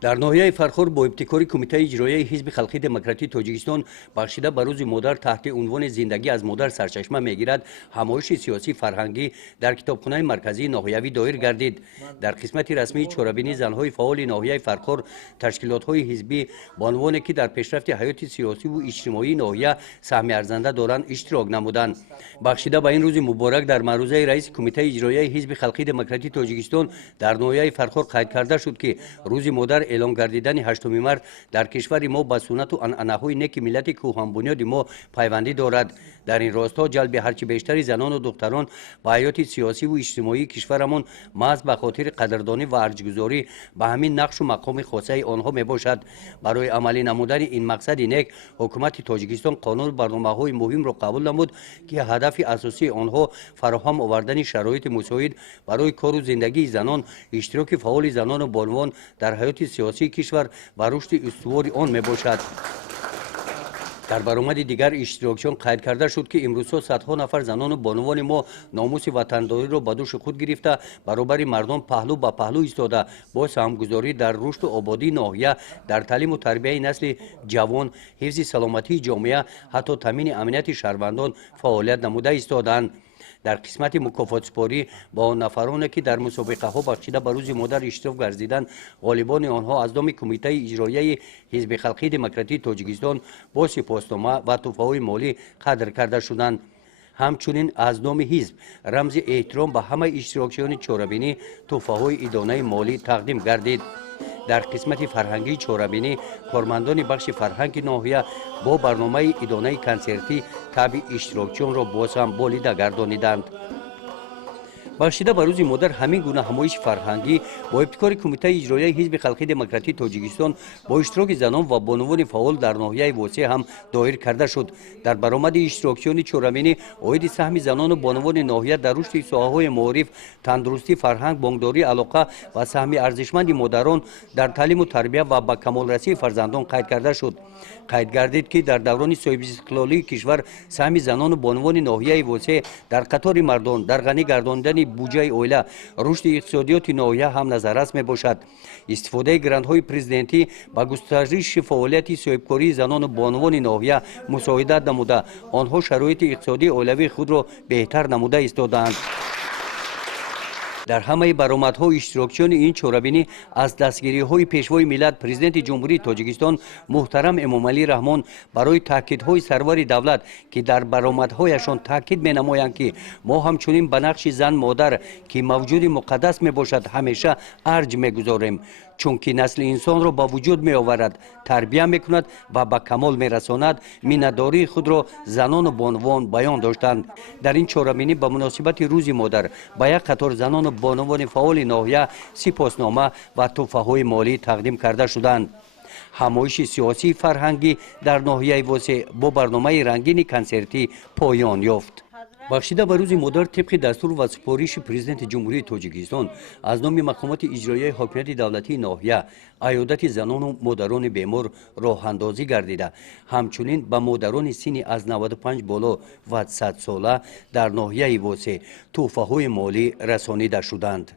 در ناحیه فرخور با ابتکار کمیته اجرایی حزب خلقی دموکراتی تاجیکستان بخشیده به روز مادر تحت عنوان زندگی از مادر سرچشمه میگیرد همایش سیاسی فرهنگی در کتابخانه مرکزی ناحیوی دایر گردید. در قسمت رسمی چهاربینی زنهای فعال ناحیه فرخور تشکیلات‌های حزبی با عنوان که در پیشرفت حیات سیاسی و اجتماعی ناحیه سهم ارزنده دارند اشتراک نمودند. بخشیده به این روز مبارک در معروضه رئیس کمیته اجرایی حزب خلقی دموکراتی تاجیکستان در ناحیه فرخور قید کرده شد که روز مادر اعلام گردیدن 8 مارس در کشور ما به سنت و عنعنه‌های نیک ملت کوهن بنیاد ما پیوندی دارد. در این راستا جلب هرچه بیشتر زنان و دختران به حیات سیاسی و اجتماعی کشورمان محض به خاطر قدردانی و ارجگذاری به همین نقش و مقام خاصه آنها میباشد. برای عملی نمودن این مقصد نیک حکومت تاجیکستان قانون برنامه‌های مهم را قبول نمود که هدف اساسی آنها فراهم آوردن شرایط مساعد برای کار و زندگی زنان، اشتراک فعال زنان و بانوان در حیات سیاسی کشور و رشد استوار آن میباشد. در برآمد دیگر اشتراکیان قید کرده شد که امروزها صدها نفر زنان و بانوان ما ناموس وطنداری را به دوش خود گرفته برابر مردم پهلو به پهلو ایستاده با سهمگذاری در رشد و آبادی ناحیه، در تعلیم و تربیت نسل جوان، حفظ سلامتی جامعه، حتی تامین امنیت شهروندان فعالیت نموده ایستادند. در قسمت مکافات سپاری با نفرانی که در مسابقه ها بخشیده به روز مادر اشتراک ورزیدند، غالبان آنها از نام کمیته اجرایی حزب خلقی دموکراتی تاجیکستان با سپاسنامه و تحفه‌های مالی قدر کرده شدند. همچنین از نام حزب رمز احترام به همه اشتراکیان چهاربینی تحفه‌های ادانه مالی تقدیم گردید. در قسمت فرهنگی چهاربینی کارمندان بخش فرهنگ ناحیه با برنامه ادانه کنسرتی تبع اشتراکیان را باز هم بالیده گردانیدند. بخشیده به روز مادر همین گونه همایش فرهنگی با ابتکار کمیته اجرایی حزب خلقی دموکراتی تاجیکستان با اشتراک زنان و بانوان فعال در ناحیه واسع هم دایر کرده شد. در برآمد اشتراکیان چهاربینی عاید سهم زنان و بانوان ناحیه در رشد ساحه‌های معارف، تندرستی، فرهنگ، بانکداری، علاقه و سهم ارزشمند مادران در تعلیم و تربیت و به کمالرسی فرزندان قید کرده شد. قید گردید که در دوران صاحب استقلالی کشور سهم زنان و بانوان ناحیه واسع در قطار مردان در غنی گرداندن بودجه عائله، رشد اقتصادیات ناحیه هم نظررس می باشد. استفاده گرانت‌های پرزیدنتی با گسترش فعالیت صاحبکاری زنان و بانوان ناحیه مساعدت نموده آنها شرایط اقتصادی عائلوی خود را بهتر نموده ایستادند. در همه برآمدها اشتراکیان این چهاربینی از دستگیری‌های پیشوای ملت پرزیدنت جمهوری تاجیکستان محترم امامعلی رحمان برای تاکیدهای سرور دولت که در برآمدهایشان تاکید می‌نمایند که ما همچنین به نقش زن مادر که موجود مقدس میباشد همیشه ارج میگذاریم، چون که نسل انسان را با وجود می آورد، تربیت می کند و به کمال می رساند، مینتداری خود را زنان و بانوان بیان داشتند. در این چهاربینی به مناسبت روز مادر به یک قطار زنان و بانوان فعال ناحیه سپاسنامه و تحفه‌های مالی تقدیم کرده شدند. همایش سیاسی فرهنگی در ناحیه واسع با برنامه رنگین کنسرتی پایان یافت. بخشیده به روز مادر طبق دستور و سفارش پرزیدنت جمهوری تاجیکستان از نام مقامات اجرایی حاکمیت دولتی ناحیه عیادت زنان و مادران بیمار راه اندازی گردیده، همچنین به مادران سنی از 95 بالا و 100 ساله در ناحیه واسع تحفه‌های مالی رسانیده شدند.